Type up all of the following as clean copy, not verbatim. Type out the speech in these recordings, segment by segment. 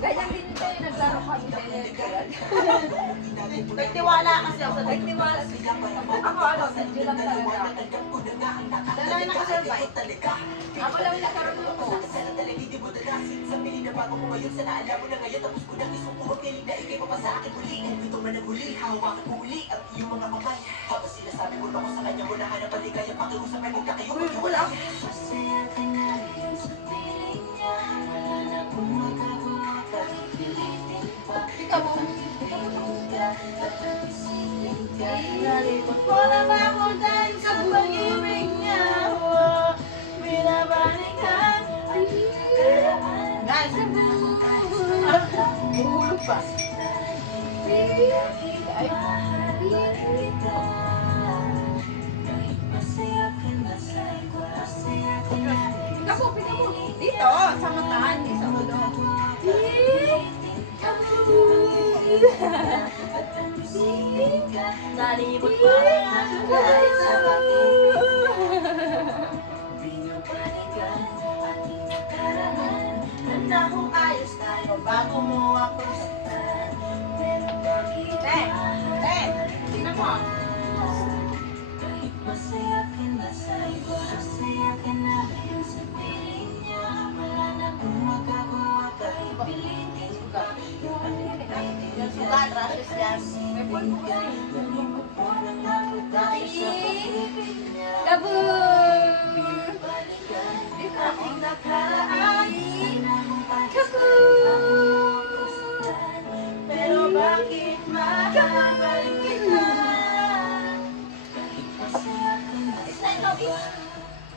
Ganyan din ito yung naglaro kami. Nagtiwala kasi ako sa Nagtiwala. Ako ano, medyo lang talaga. Dala na nakasurvive. Ako lang yung nagkaroon ng post. Sa piling na bago mo ngayon, sana alam mo na ngayon. Tapos ko nang isukuha, piling na ikay pa pa sa akin muli. Ito man ang huli, hawakan mo uli ang iyong mga kamay. Habang sinasabi mo na ko sa kanya mo na hanap ang ligaya, pakiusap ay magkakayo. Wala. Masaya ka na rin sa piling niya. Wala na kung magagawa ka, pilitin pa. Ikaw mo. Nalipot ko na mamutan sa pag-ibig niya. Binabalikan ang karaan. Guys, bumulog pa. Pika mo. Dito, sa matahan, di sa ulo. Nalibot ko na kahit sa pag-ibig. Binabalikan ating nakaraan. Handa kong ayos tayo bago mo ako saktan. Pero bakit Tingnan mo. kahit masaya ka na sa iba, masaya ka na rin sa piling niya. Wala na kung magagawa kahit pilitin ka. Yung sugat, rashes yan. May pulpo kasi. Nalibot ko na nakudahil sa pag-ibig niya. Kaboom! Balikan Dito ako. ating nakaraan. Pero bakit makabalik kita? Kahit masaya ka na sa iba.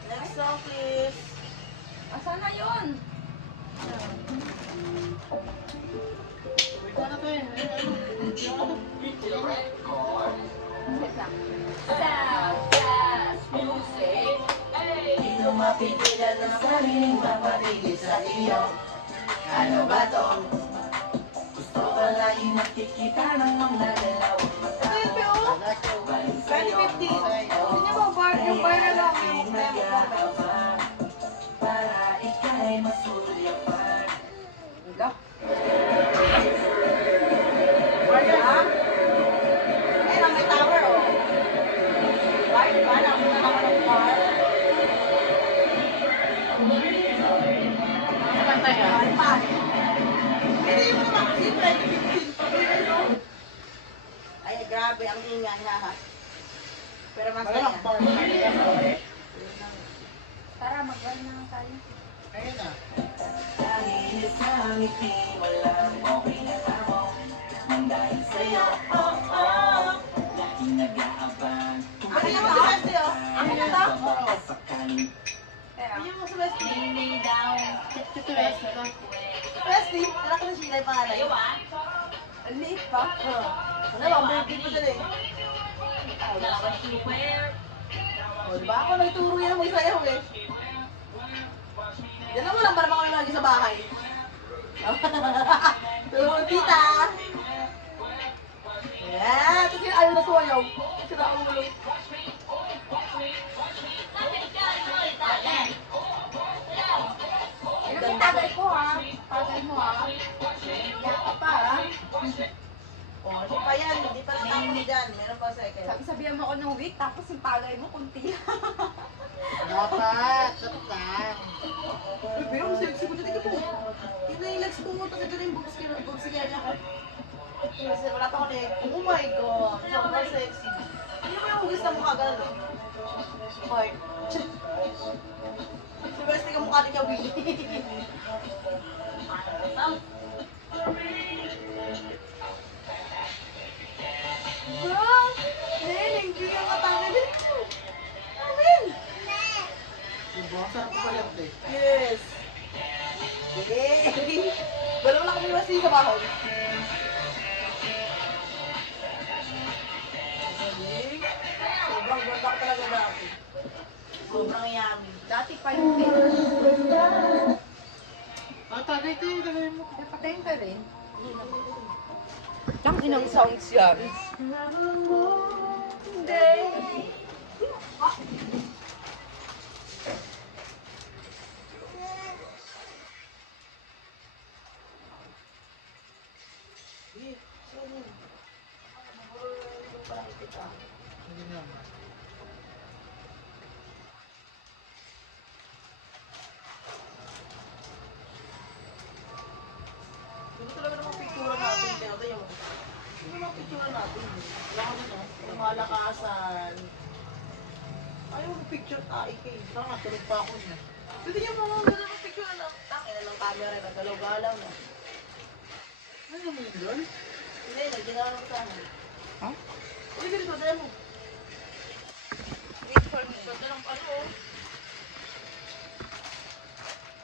Next song, please. Asan na yun? Wait lang. Sound Class Music. Di ko mapigilan ang sariling mapapigil sa iyo. Ano ba to? Gusto ko lagi nakikita ng mga galaw. Balik sa'yo. 2050. Hindi mo, yung bar na lang. Aking nag-aaba para ika'y masulyapan. Wala. Bar na lang. Ayun, may tower, oh. Bar, di ba? Nakuha na ako ng bar. Pantay ah. Bar pa. Hindi mo naman kasi 2015. Ay, grabe, ang ingay ha. Pero masaya. Tara, mag-run na tayo. Dahil sa ngiti walang okay na tao. Nang dahil sa'yo, oh, oh. Laging nag-aabang. Ano yung mga Wesley, oh? Ano yung to? Sakaling Tara. Ano yung mga Wesley? lay down. Ito Wesley. Wesley, wala ka na sila yung pangalan. Ang liit pa. Oo. Ano ba? Birthday pa dali. O, diba ako nagturo yan mag-isayaw eh. Yan lang walang para kami lagi sa bahay. Turo, tita! Yeah, tapos yun ayaw na suwayaw. Kasi na ulo. Ano yung tagay ko ha? Tagay mo ha? Iyak ka pa ha? O, hindi pa yan. Hindi pa natapos dyan. Meron pa second. Sabihan mo ako ng wait, tapos yung tagay mo, kunti lang. Dapat. Dapat lang. Uy, pero ang sexy ko. Tignan mo. Tignan yung legs ko. Tapos ito na yung boobs kaya niya ako. Kasi wala pa ako na oh my god. Sobrang sexy. Hindi mo yung hugis na mukha ganun eh. Heart. Si Wesley ka mukha din niya, Willie. Bro! Nen, hindi ka katanggal dito. Amen! Sarap pa yan, te. Yes! Yay! Dalawa lang kami Wesley sa bahay. Sobrang ganda ko talaga dati. Sobrang yummy. Dati pa yung pin. Tagay, te. Tagay mo. Patayin ka rin. Ang inang songs yan. Hindi naman. Ano talaga namang picture natin? Kaya tayo mo. Ano namang picture natin? Wala ka dito. Malakasan. Ayaw mo picture tayo kay. Tama, tulog pa ako niya. Pwede niya mga gano'n ng picture na lang. Tangin na ng camera na galaw-galaw na. Ano mo yun doon? Hindi, nagdinawa mo sa amin. Ha? Uy, ganito, dala mo. Wait for me. Ganda ng ano, oh.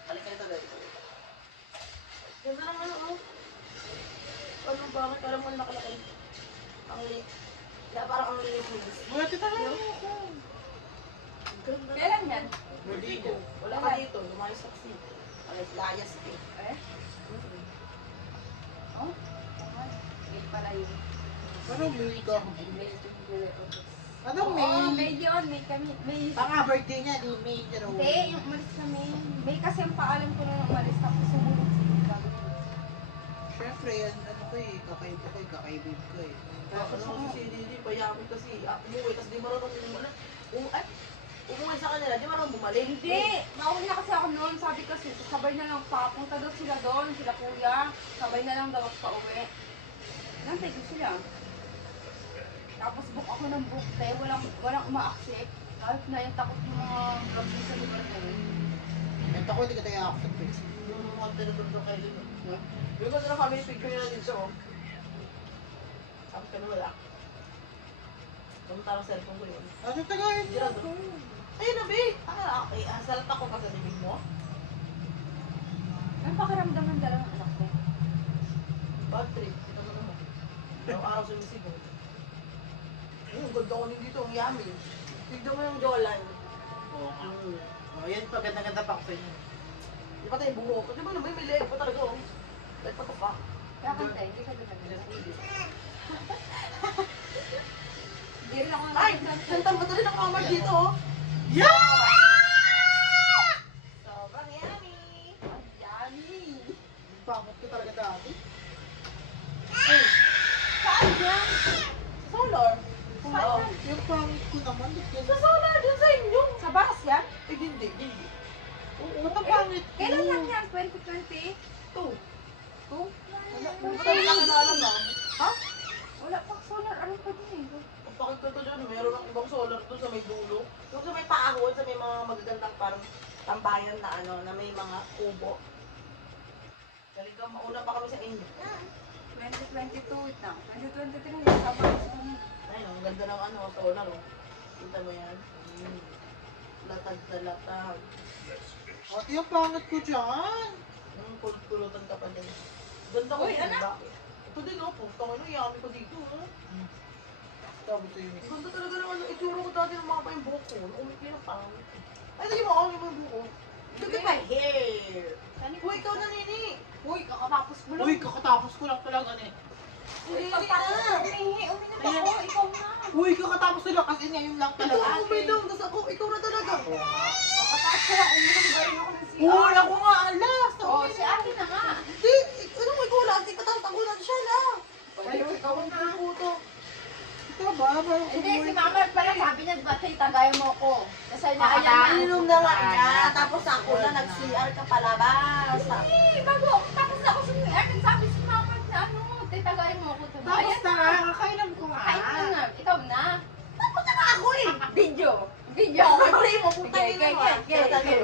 Balik ka nito, dali. Ganda ng ano, oh. Ano, bakit? Alam mo na nakalakay. Ang liit. Kaya parang ang liit mo. Wala tita lang ako. Ganda. Kailan yan? Dito. Wala ka dito. Lumayas sa kasi. Layas ka eh. Eh? Oh? May pala yun. Parang may ka. May Anong Oo, may? may yun. May kami. May... Baka birthday niya, di may raw. Hindi, yung umalis kami. May kasi ang paalam ko nung umalis tapos sumunod sila. Siyempre, yan, ano ko eh, kakaibig ko eh. Tapos ako si Didi, payamin kasi. Umuwi, kasi di marunong umuwi. Umuwi sa kanila, di marunong bumalik. Hindi! Nauli na kasi ako noon. Sabi kasi, sabay na lang papunta daw sila doon, sila kuya. Sabay na lang daw ako pa uwi. Nantay ko sila. Tapos book ako ng book, te. Walang uma-accept. Kahit na yung takot yung mga vlog sa lugar ko. Ito ko, hindi ka tayo accept eh. Yung mga tinuturo kayo dito. Yung ganda na family picture nila dito, oh. Sabi ka na wala. Pumunta ang cellphone ko yun. Ano tagayin mo Gerald, ako? Ayun na, be! Salat ako pa sa bibig mo. Ang pakiramdam ng dalang anak ko. Bad trip. Ito na naman. Araw-araw sumisigaw. Ang ganda ko din dito, ang yummy. Tignan mo yung jawline. Oo nga. Oh, yan pa, ganda-ganda pa ako sa inyo. Di ba tayo buhok? Di ba naman may leg pa talaga, oh. Leg pa to pa. Kaya kanta, hindi ka ginagawa. Hindi rin ako Ay! nagkakanta. Santan ba rin ang kamar dito, oh? Yeah! Sobrang yummy! Yummy! Pangit ko talaga dati. Ay! Saan yan? Solar! Saan yan? Yung pangit ko naman, Sa solar, dun sa inyo! Sa bus yan? Eh, hindi. Oo, ang pangit ko. Kailan lang yan? 2020? Ito. Oh? Wala pa. Ba't tayo nakakilala na? Ha? Wala pang solar. Ano pa din eh? Ang pakit ko ito dyan, meron ng ibang solar doon sa may dulo. Yung sa may paahon, sa may mga magagandang parang tambayan na ano, na may mga kubo. Talaga, mauna pa kami sa inyo. 2022 na. 2023 na. Sama ko sa kanya. Ayun, ang ganda ng ano, solar, oh. Kita mo yan? Latag na latag. Ate, ang pangit ko dyan. Pulutan ka pa din. Ganda ko Uy, din, anak! bakit? Ito din, oh. Putang ino, yummy ko dito, oh. Tapos yun eh. Ganda talaga ng ano, itsura ko dati ng mga pa yung buhok ko. Umikli na pangit. Ay, hindi mo ako yung buhok ko. Look at my hair! Uy, ikaw na, Nini! Uy, kakatapos ko lang. Uy, kakatapos ko lang talaga eh. Uy, Nini pagtapos ko na! umihi. Uminat ako. Ikaw na. Uy, kakatapos ko lang kasi ngayon lang Ito talaga. ako may daw, tapos ako, ikaw na talaga. Kakatapos ko lang. Uminat ba rin ako ng CR? Uy, ako nga, alas! Oo, si ate na nga. Hindi, ano mo ikaw lang, hindi ka tapos ako na siya na. Ay, ikaw na. Puto. Ito ba? Parang Hindi, si mama pala sabi niya, batay, tagayan mo ko. Kasi niya, ayan na. Inom na nga niya, tapos ako na nag-CR ka palabas. Hindi, bago ako tapos ako sa CR, sabi si mama na ano, tagayan mo ko. tapos Ayan na nga, kakailan ko nga. Kahit na nga, ikaw na. Tapos na nga ako eh. Video. Video. Pag-play mo, puta Sige, yun sige, naman. sige, sige.